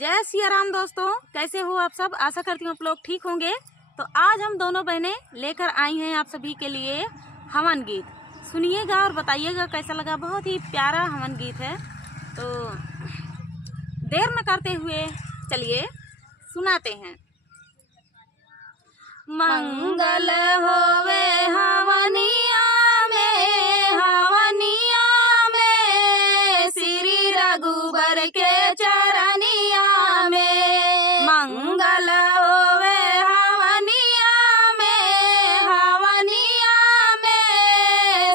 जय सिया राम दोस्तों, कैसे हो आप सब। आशा करती हूँ आप लोग ठीक होंगे। तो आज हम दोनों बहनें लेकर आई हैं आप सभी के लिए हवन गीत। सुनिएगा और बताइएगा कैसा लगा। बहुत ही प्यारा हवन गीत है, तो देर न करते हुए चलिए सुनाते हैं। मंगल होवे हवनिया में श्री रघुबर के चरनिया में। मंगल होवे हवनिया में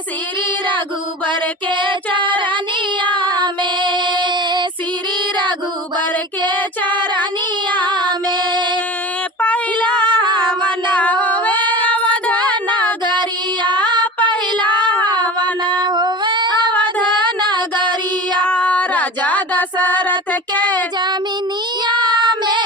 श्री रघुबर के चरनिया में। श्री रघुबर के चरनिया में पहला हवन होवे अवध नगरिया। पहला हवन होवे अवध नगरिया। राजा दशरथ के जमीनिया में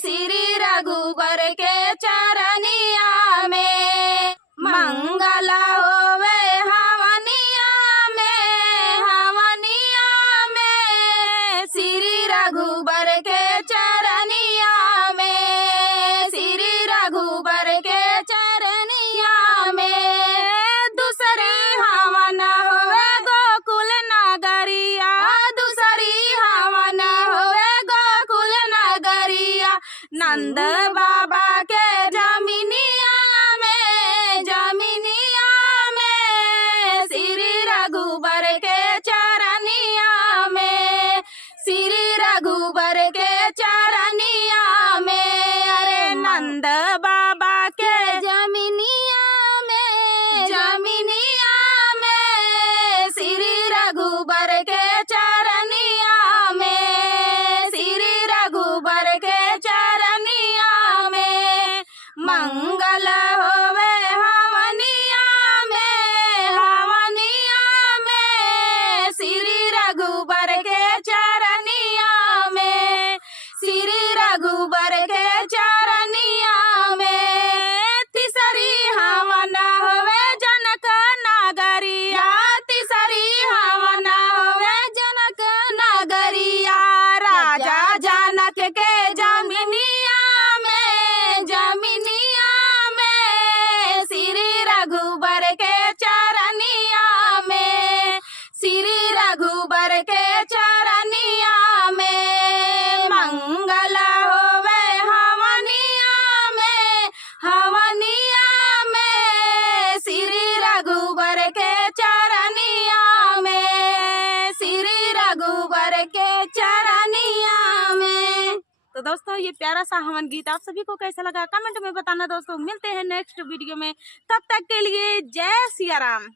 श्री रघुबर के चरनिया में। मंगल होवे हवनिया में श्री रघुबर के चरनिया में। श्री रघुबर के चरनिया में दूसरी हवन होवे गोकुल नगरिया। दूसरी हवन होवे गोकुल नगरिया। नंद बाबा के जमीनिया में श्री रघुबर के चरनिया में। श्री रघुबर के चरनिया में। अरे नंद बाबा के जमीनिया में श्री रघुबर के चरनिया में। श्री रघुबर के चरनिया में मंगल होवे हवनिया में श्री रघुबर के चरनिया में। श्री रघुबर के चरनिया में तीसरी हवन होवे जनक नगरिया। तीसरी हवन होवे जनक नगरिया। राजा जनक के जमीनिया में श्री रघुबर के चरनिया में। श्री रघुबर के चरनिया में मंगल होवे हवनिया में श्री रघुबर के चरनिया में। श्री रघुबर के चरनिया में। तो दोस्तों, ये प्यारा सा हवन गीत आप सभी को कैसा लगा कमेंट में बताना दोस्तों। मिलते हैं नेक्स्ट वीडियो में, तब तक के लिए जय सिया राम।